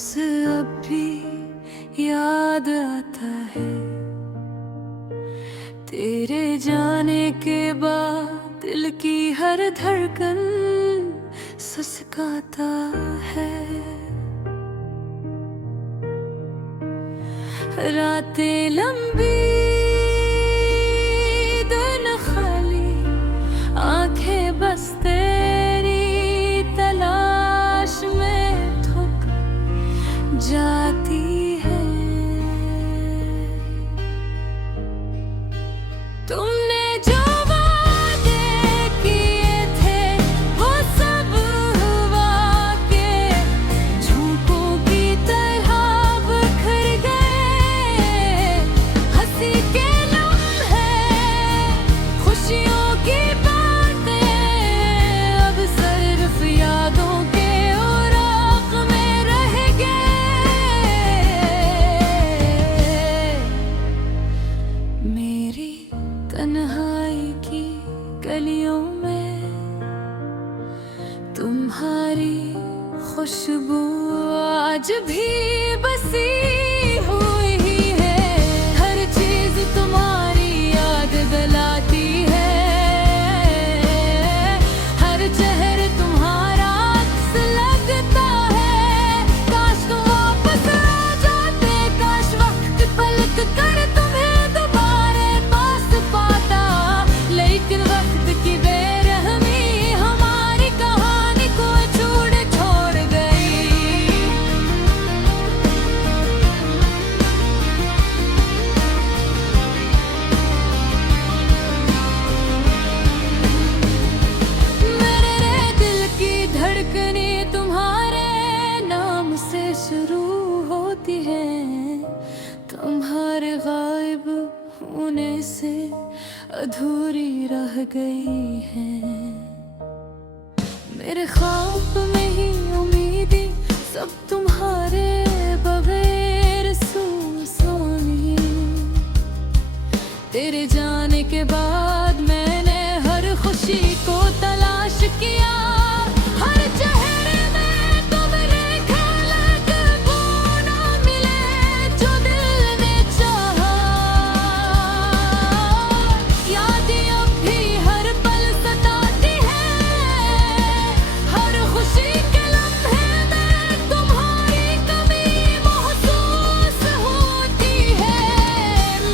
उसे अब भी याद आता है। तेरे जाने के बाद दिल की हर धड़कन ससकाता है। रातें लंबी दिन खाली, आंखें बस तेरी तलाश में थक जाती है। तुमने जो वादे किए थे वो सब हुआ के झूठों की तरह बिखर गए। हंसी के लम्हे, खुशियों की बातें अब सिर्फ यादों के ओराक में रह गए। मेरी तन्हाई की गलियों में तुम्हारी खुशबू आज भी बसी हुई है। हर चीज तुम्हारी याद दिलाती है, हर चेहरे तुम्हारा अक्स लगता है। काश तुम वापस आ जाते, काश वक्त पलट कर तुम्हें दोबारा पास पाता। लेकिन वक्त की बेरहमी हमारी कहानी को छोड़ गई। मेरे दिल की धड़कने तुम्हारे नाम से शुरू होती है। तुम्हारे गायब होने से अधूरी रह गई है। मेरे ख्वाब में ही उम्मीदें सब तुम्हारे बगैर सुनसान। तेरे जाने के बाद मैंने हर खुशी को तलाश किया। हर चेहरे में तुम्हारे झलक वो ना मिले जो दिल ने चाहा। यादें अब भी हर पल सताती है। हर खुशी के लम्हे में तुम्हारी कमी महसूस होती है।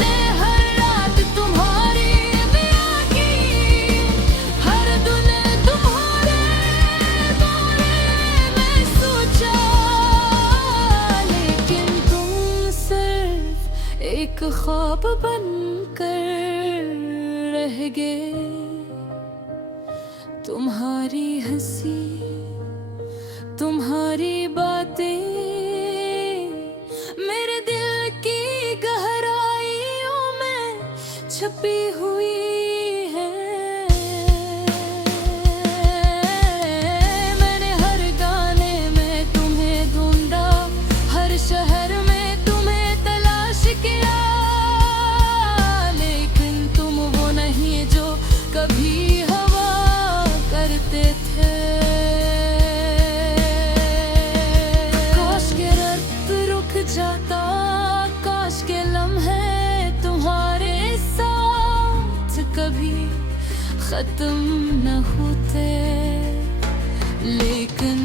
मैं हर रात तुम्हारी मियाँ की, हर दिन तुम्हारे बारे में सोचा। लेकिन तुम सिर्फ एक ख्वाब बनकर रह गए। तुम्हारी हंसी, तुम्हारी बातें मेरे दिल की गहराइयों में छपी हुई है। मैंने हर गाने में तुम्हें ढूंढा, हर शहर में तुम्हें तलाश किया। लेकिन तुम वो नहीं जो कभी हवा करते थे। काश के रात रुक जाता, काश के लम्हे तुम्हारे साथ कभी खत्म न होते। लेकिन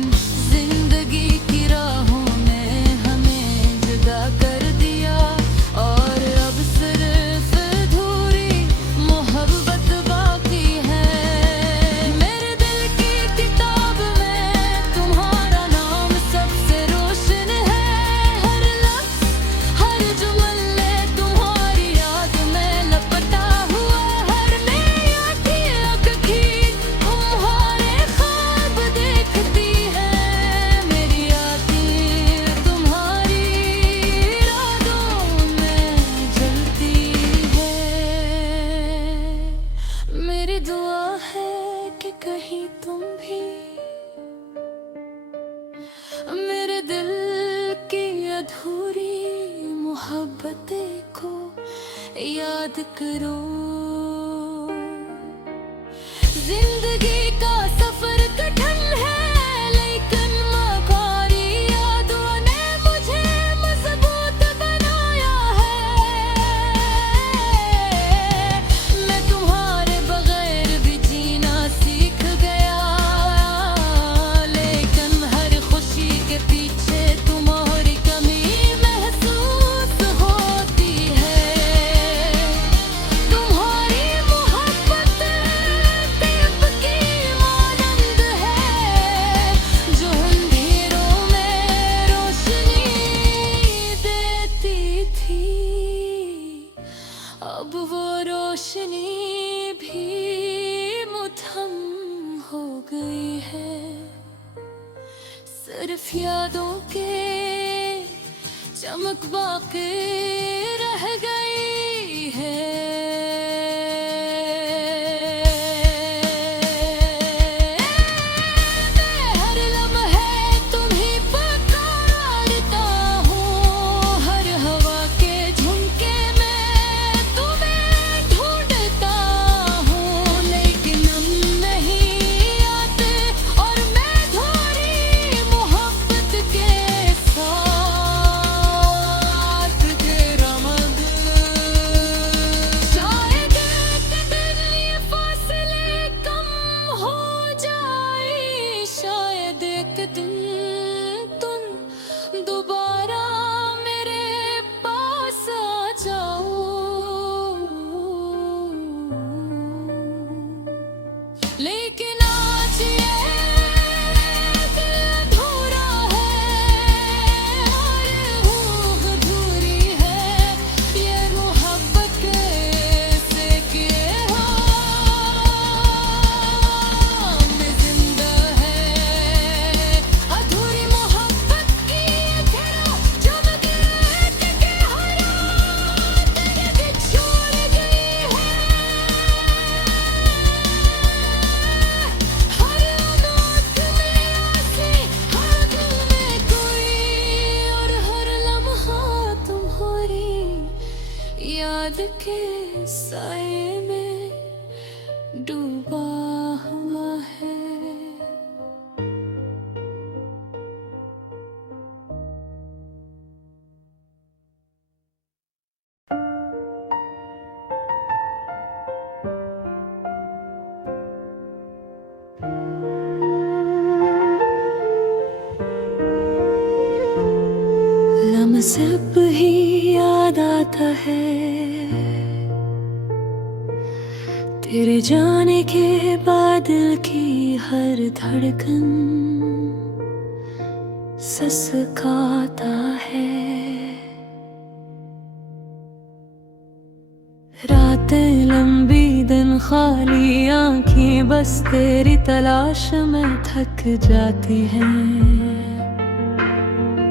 जिंदगी की राहों ने हमें जुदा कर दिया। और अब सिर्फ अधूरी मोहब्बत बाकी है। मेरे दिल की किताब में तुम्हारा नाम सबसे रोशन है। हर लफ्ज़, हर जुमले तुम्हारी याद में लपटा हुआ। हर नई आँखें तुम्हारे ख्वाब देखती है। मेरी आँखें तुम्हारी यादों में जलती है। मेरी दुआ है कि कहीं तुम भी मेरे दिल की अधूरी मोहब्बतें को याद करो। जिंदगी का सफर कठिन है, लेकिन मकारी यादों ने अब वो रोशनी भी मुठम हो गई है, सिर्फ यादों के चमक बाकी रह गई है। लेकिन आज ये दिल अधूरा है और रूह अधूरी है, ये मोहब्बत कैसे किए हो में जिंदा है। अधूरी मोहब्बत की घेरा जब देख के हरात ये छोड़ गई है। याद के साए में डूबा हुआ है। लम्ज़ब ही याद आता है तेरे जाने के बाद दिल की हर धड़कन ससकाता है। रातें लंबी दिन खाली आंखें बस तेरी तलाश में थक जाती हैं।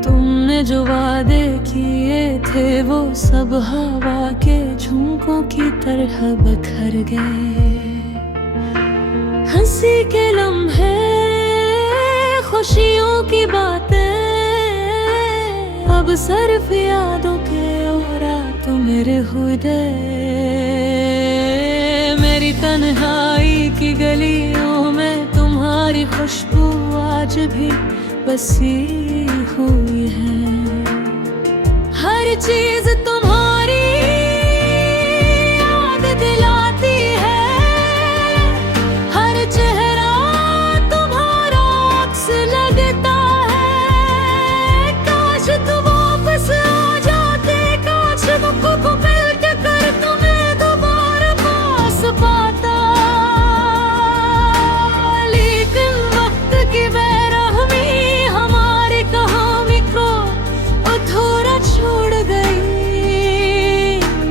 तुमने जो वादे किए थे वो सब हवा के झोंकों की तरह बिखर गए। हंसी के लम्हे खुशियों की बातें अब सिर्फ यादों के और रात मेरे हृदय। मेरी तन्हाई की गलियों में तुम्हारी खुशबू आज भी बसी हुई है। हर चीज तुम्हारी याद दिलाती है, हर चेहरा तुम्हारा अक्स लगता है। काश तुम वापस आ जाते, काश को मिल के कर तुम्हें दोबारा पास पाता। लेकिन वक्त की छोड़ गई।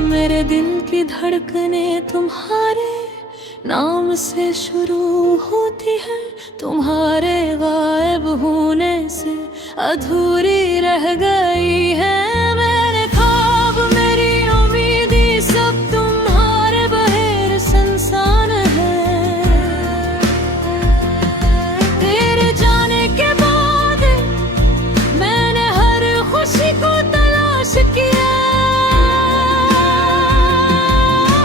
मेरे दिल की धड़कनें तुम्हारे नाम से शुरू होती है, तुम्हारे गायब होने से अधूरी रह गई है। मेरे ख्वाब मेरी उम्मीदें सब तुम्हारे बहेर संसान है। तेरे जाने के बाद मैंने हर खुशी को किया,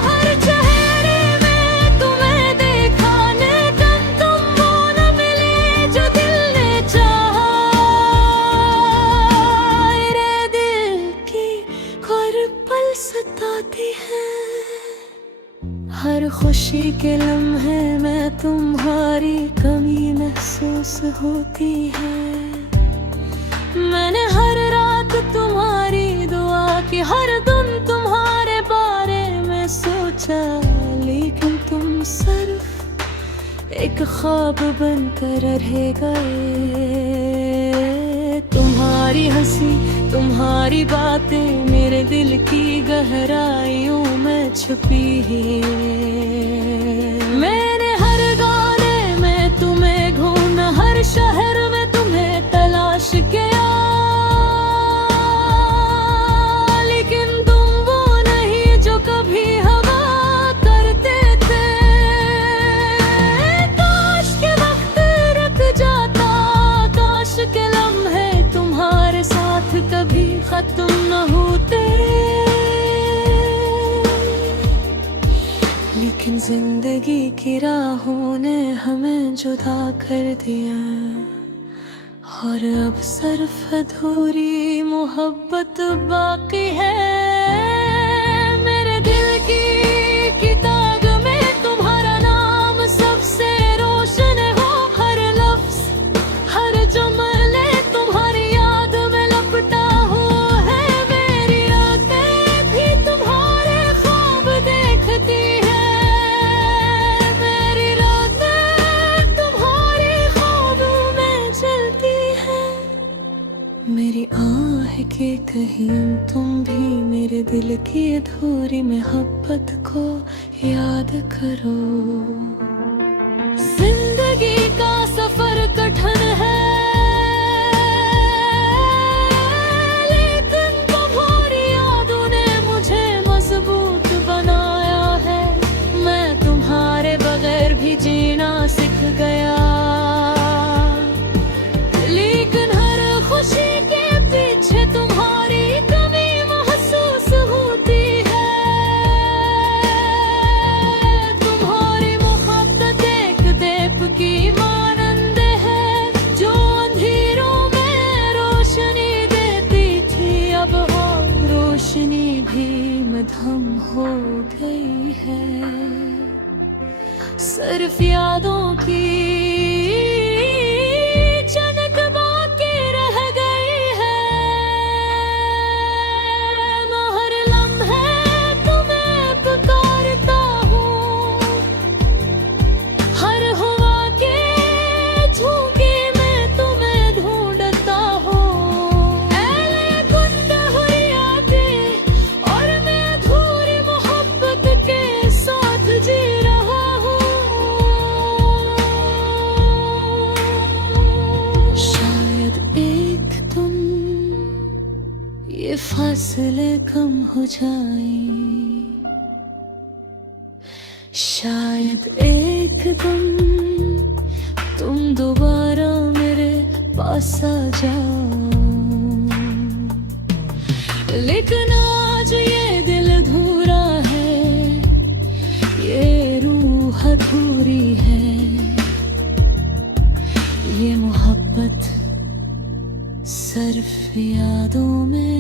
हर चेहरे में तुम्हें देखा, लेकिन तुम वो न मिले जो दिल ने चाहा। मेरे दिल की हर पल सताती है, हर खुशी के लम्हे में तुम्हारी कमी महसूस होती है। मैंने हर रात तुम्हारी दुआ की, हर दिन तुम्हारे बारे में सोचा, लेकिन तुम सिर्फ एक ख्वाब बनकर रह गए। तुम्हारी हंसी तुम्हारी बातें मेरे दिल की गहराइयों में छुपी मैंने हर गाने में तुम्हें ढूंढा, हर शहर में तुम्हें तलाश किया, लेकिन तुम वो नहीं जो कभी हवा करते थे। काश के वक्त रुक जाता, काश के लम्हे तुम्हारे साथ कभी खत्म न होते, लेकिन जिंदगी की राहों ने हमें जुदा कर दिया, और अब सिर्फ अधूरी मोहब्बत बाकी है। मेरे दिल की किताब में तुम्हारा नाम सबसे रोशन हो, हर लफ्ज हर जुमले तुम्हारी याद में लपटा हो है। मेरी आंखें भी तुम्हारे ख्वाब देखती है, मेरी रातें तुम्हारे ख्वाबों में चलती है। मेरी आह के कहीं तुम भी मेरे दिल की अधूरी मोहब्बत को याद करो। जिंदगी का सफर कठिन है, लेकिन तुम्हारी यादों ने मुझे मजबूत बनाया है। मैं तुम्हारे बगैर भी जीना सीख गया, लेकिन हर खुशी के पीछे तुम्हारी कमी महसूस होती है। तुम्हारी मोहब्बत एक दीप की मानंद है, जो अंधेरों में रोशनी देती थी, अब और रोशनी भी मध्यम हो गई है। सिर्फ यादों की चनक बाकी रह गई है। मैं हर लम्हे तुम्हें पुकारता हूँ, हर हवा के झोंके में तुम्हें ढूंढता हूँ। ऐले कुंद हुई यादें और मैं अधूरी मोहब्बत के साथ जी रहा हूँ। शायद एक दिन ये फासले कम हो जाएं, शायद एक दिन तुम दोबारा मेरे पास आ जाओ, लेकिन आज ये दिल अधूरा है, ये रूह अधूरी है, ये मोहब्बत सिर्फ यादों में